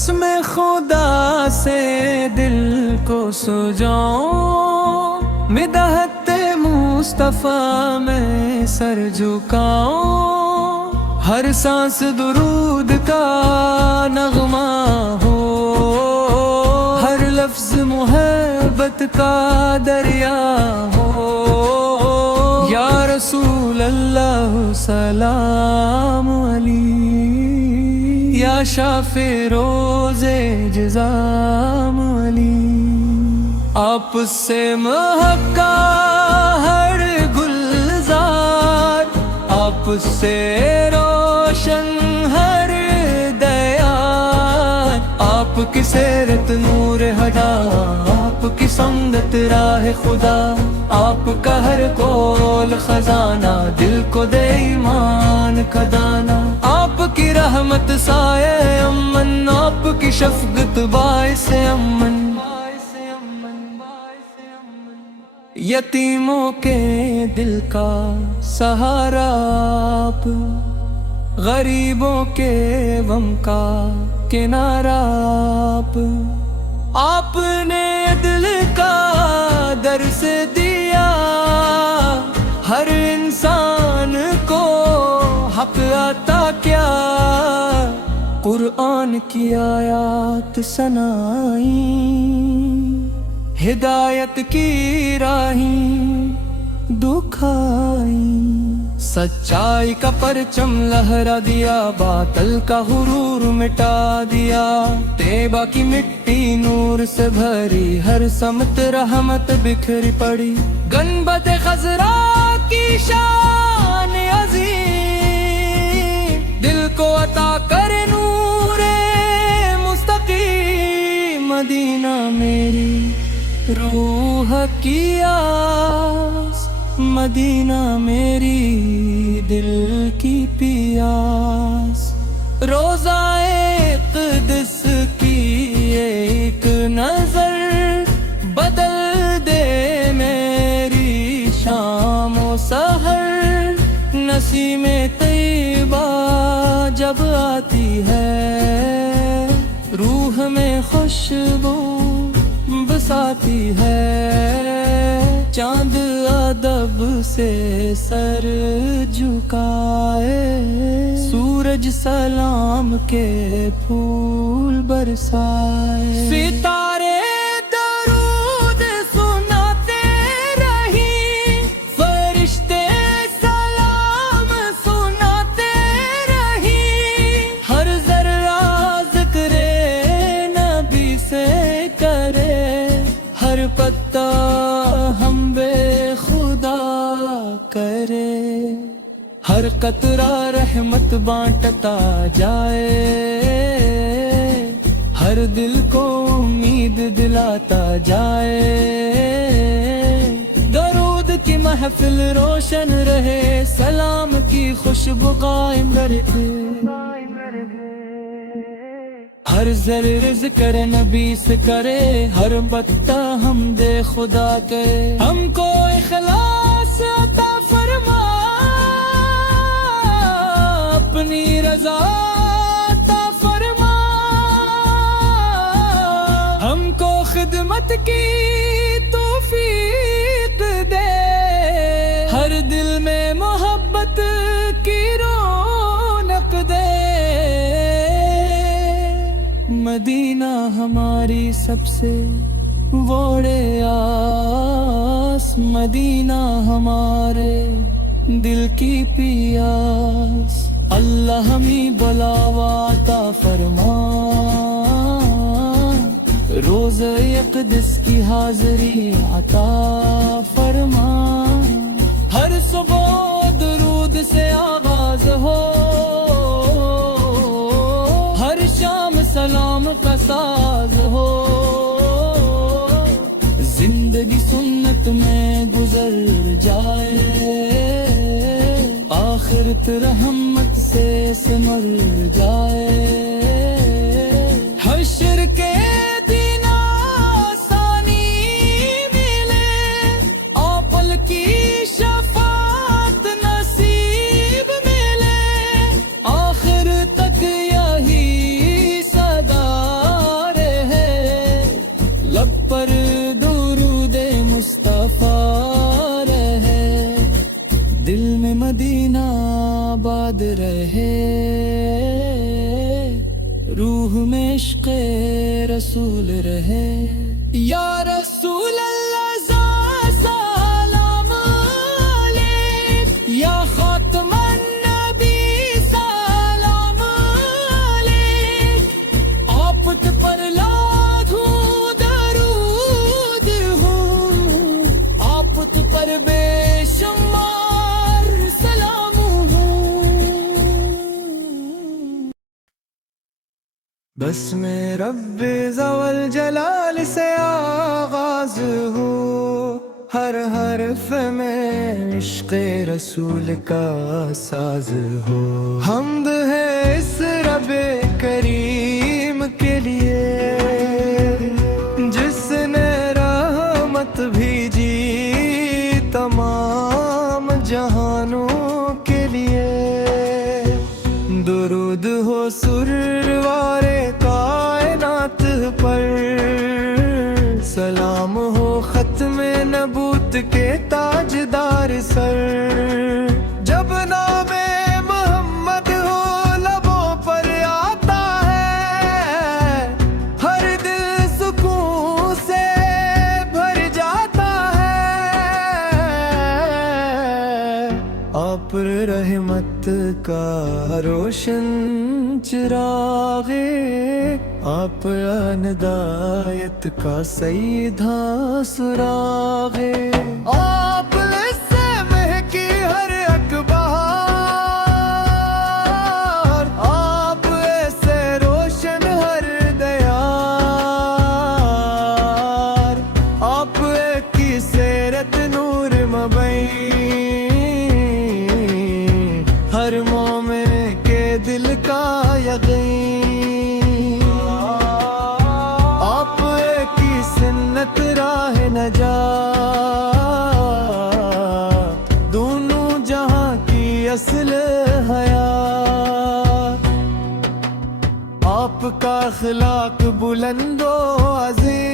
رسم خدا سے دل کو سجاؤں، مدحت مصطفیٰ میں سر جھکاؤں، ہر سانس درود کا نغمہ ہو، ہر لفظ محبت کا دریا ہو، یا رسول اللہ سلام علی، یا شافع روز جزام علی۔ آپ سے مہکا ہر گلزار، آپ سے روشن ہر دیار، آپ کی سیرت نور ہدا، آپ کی سنگت راہ خدا، آپ کا ہر قول خزانہ، دل کو دے ایمان کا دانہ، آپ کی رحمت سایہ امن، آپ کی شفقت باعث امن، یتیموں کے دل کا سہارا آپ، غریبوں کے غم کا کنارہ آپ نے عدل کا درس دیا، ہر انسان کو حق عطا کیا، قرآن کی آیات سنائیں، ہدایت کی راہیں دکھائیں، سچائی کا پرچم لہرا دیا، باطل کا غرور مٹا دیا، طیبہ کی مٹی نور سے بھری، ہر سمت رحمت بکھری پڑی، گنبد خضرا کی شان عظیم، دل کو عطا کر نور مستقیم، مدینہ میری روح کی آس، مدینہ میری دل کی پیاس، روضہ اقدس کی ایک نظر بدل دے میری شام و سحر، نسیم طیبہ جب آتی ہے، روح میں خوشبو بساتی ہے، چاند ادب سے سر جھکائے، سورج سلام کے پھول برسائے، ستارے درود سناتے رہیں، فرشتے سلام سناتے رہیں، ہر ذرہ ذکر نبی سے کرے، ہر پتا ہم بے خدا کرے، ہر قطرہ رحمت بانٹتا جائے، ہر دل کو امید دلاتا جائے، درود کی محفل روشن رہے، سلام کی خوشبو قائم رہے، ہر ذرہ ذکر نبی سے کرے، ہر پتا ہم دے خدا کرے، ہم کو اخلاص عطا فرما، اپنی رضا عطا فرما، ہم کو خدمت کی توفیق دے، ہر دل میں محبت کی رونق دے، مدینہ ہماری سب سے بڑے آس، مدینہ ہمارے دل کی پیاس، اللہ ہمیں بلاوا عطا فرما، روز اقدس کی حاضری عطا فرما، ہر صبح درود سے آغاز ہو، ہر شام سلام کا ساز ہو، زندگی سنت میں گزر جائے، آخرت رحمت سے سمر جائے، حشر کے دن آسانی ملے، آپل کی شفاعت نصیب ملے، آخر تک یہی صدا مدینہ آباد رہے، روح میں عشق رسول رہے۔ یا رسول اللہ سلام علیک، یا خاتم النبی سلام علیک، آپ پر لاکھوں درود ہوں، آپ پر بے شمار سلام ہوں۔ بس میں رب ذوال جلال سے آغاز ہو، ہر حرف میں عشق رسول کا ساز ہو۔ حمد ہے اس رب کریم کے لیے جس نے رحمت بھیجی تمام جہانوں کے لیے۔ درود ہو سرور کائنات پر، سلام ہو ختم نبوت کے تاجدار سر۔ جب نام محمد ہو لبوں پر آتا ہے، ہر دل سکون سے بھر جاتا ہے۔ آپ رحمت کا روشن چراغ، آپ ہدایت کا سیدھا سراغ، آپ سے مہکی ہر ایک بہار، آپ سے روشن ہر دیار، آپ کی سیرت نور مبین، ہر مومن کے دل کا یقین، آپ کی سنت راہ نجات، دونوں جہاں کی اصل حیات۔ آپ کا اخلاق بلند و عظیم،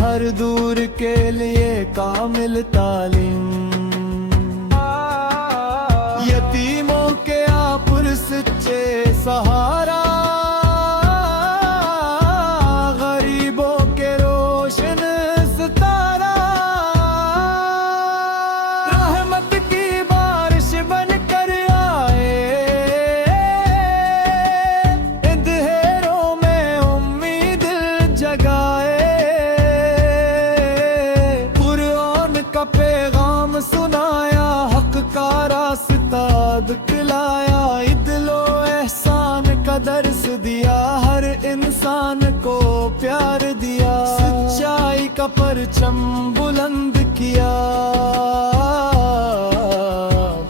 ہر دور کے لیے کامل تعلیم، یتیموں کے آپ سچے سہارا، غریبوں کے روشن ستارہ، رحمت کی بارش بن کر آئے، اندھیروں میں امید جگائے، قرآن کا پیغام سنایا، حق کا راستہ دکھلایا، عدل و احسان کا درس دیا، ہر انسان کو پیار دیا، سچائی کا پرچم بلند کیا،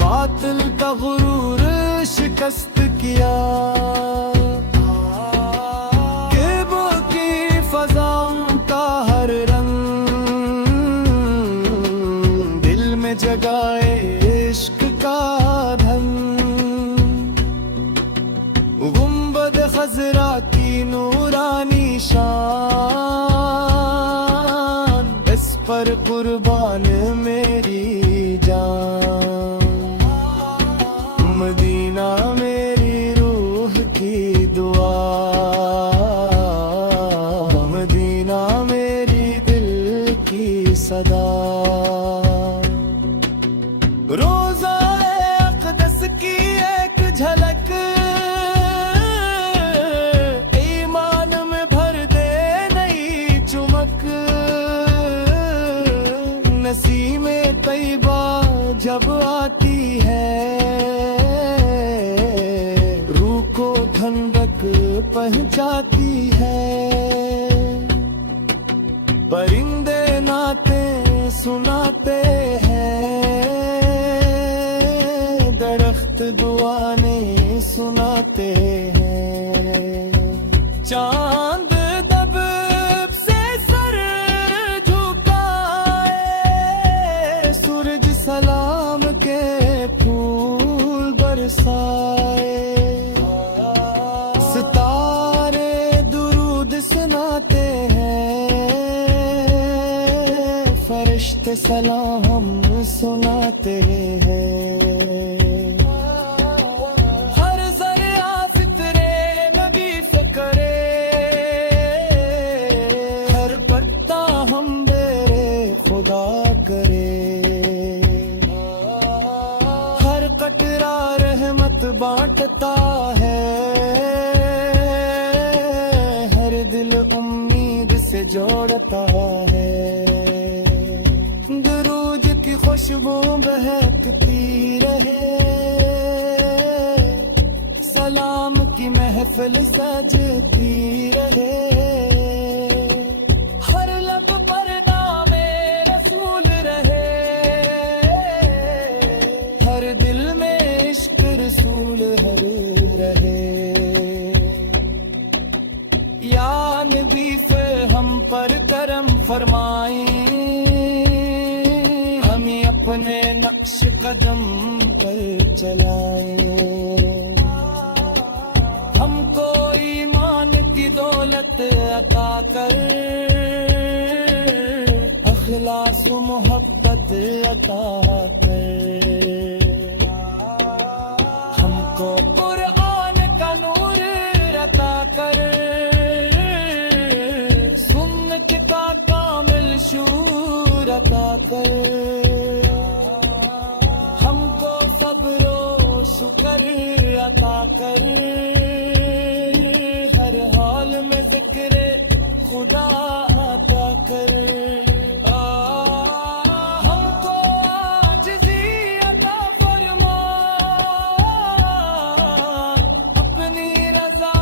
باطل کا غرور شکست کیا۔ غیبوں کی فضاؤں کا ہر رنگ دل میں جگائے عشق کا دھن، گنبد خضرا کی نورانی شان، اس پر قربان میری جان، مدینہ میری روح کی دعا، مدینہ میری دل کی صدا۔ روزہ اقدس کی ایک جھلک ایمان میں بھر دے نئی چمک، نسیم طیبہ جب آتی ہے، روح کو ٹھنڈک پہنچاتی ہے، پرندے نعتیں سناتے ہیں، درخت دعائیں سناتے ہیں، چاند دب سے سر جھکائے، سورج سلام کے پھول برسائے، ستارے درود سناتے ہیں، فرشتے سلام ہم سناتے ہیں، ہر ذرا فطرے نبی فکرے، ہر پتا ہم بے خدا کرے، ہر قطرہ رحمت بانٹتا ہے، ہر دل امید سے جوڑتا ہے، درود کی خوشبو بہکتی رہے، سلام کی محفل سجتی رہے، ہر لب پر نام رسول رہے، ہر دل میں عشق رسول ہر رہے، یا نبی ہم پر کرم فرمائیں، ہمیں اپنے نقش قدم پر چلائیں، ہم کو ایمان کی دولت عطا کر، اخلاص و محبت عطا کر، ہم کو قرآن کا نور عطا کر، سنت کا کامل شعور عطا کر، ہم کو صبر و شکر عطا کر، ہر حال میں ذکر خدا عطا کر، ہم کو عاجزی عطا فرما، اپنی رضا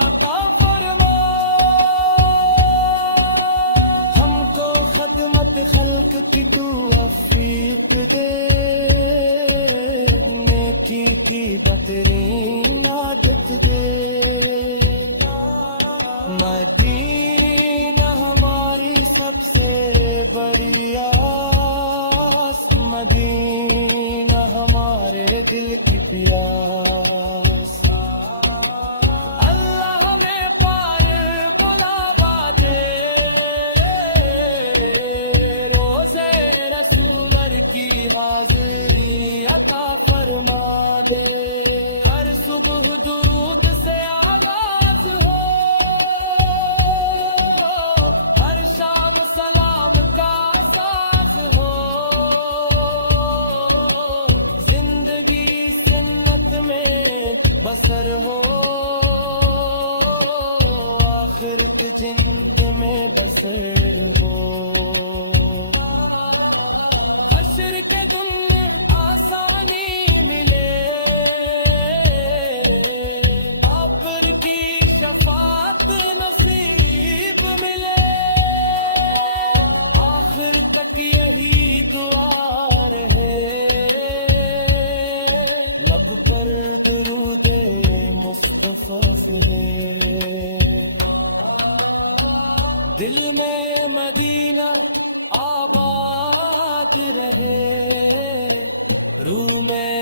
عطا فرما، ہم کو خدمت خلق کی توفیق دے، نیکی کی بہترین عادت دے، مدینہ ہماری سب سے بڑی آس، مدینہ ہمارے دل کی پیاس، اللہ ہمیں پار بلاوا دے، روزے رسول کی حاضری عطا فرما دے، ہر صبح درود سے آغاز ہو، ہر شام سلام کا ساز ہو، زندگی سنت میں بسر ہو، آخرت جنت میں بسر ہو، حشر کے دن آسانی ملے، آخر کی شفاعت نصیب ملے، آخر تک یہی دعا رہے، لب پر درود مصطفیٰ سے، دل میں مدینہ آباد رہے، روح میں